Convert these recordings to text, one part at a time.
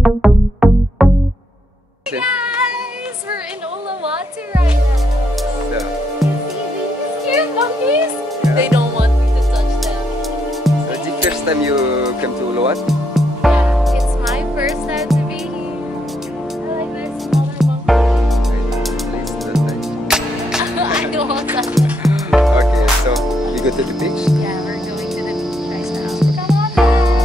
Hey guys, we're in Uluwatu right now. So, these cute monkeys. Yeah. They don't want me to touch them. So, is it first time you came to Uluwatu? Yeah, it's my first time to be here. I like this smaller monkey. Please don't touch. I don't want to touch them. Okay, so we go to the beach? Yeah, we're going to the beach right now. Come on, guys.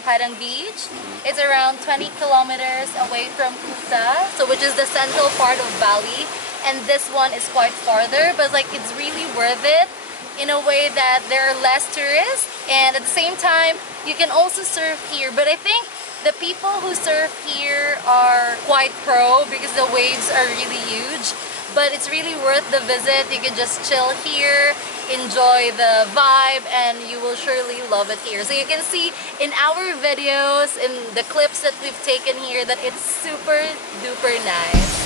Padang Beach. It's around 20 kilometers away from Kuta, so which is the central part of Bali, and this one is quite farther, but like it's really worth it in a way that there are less tourists, and at the same time you can also surf here. But I think the people who surf here are quite pro because the waves are really huge, but it's really worth the visit. You can just chill here, enjoy the vibe, and you will surely love it here. So you can see in our videos, in the clips that we've taken here, that it's super duper nice.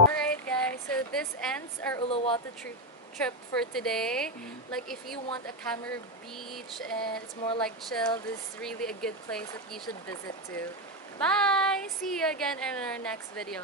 Alright guys, so this ends our Uluwatu trip trip for today. Like if you want a calmer beach and it's more like chill, this is really a good place that you should visit too. Bye! See you again in our next video.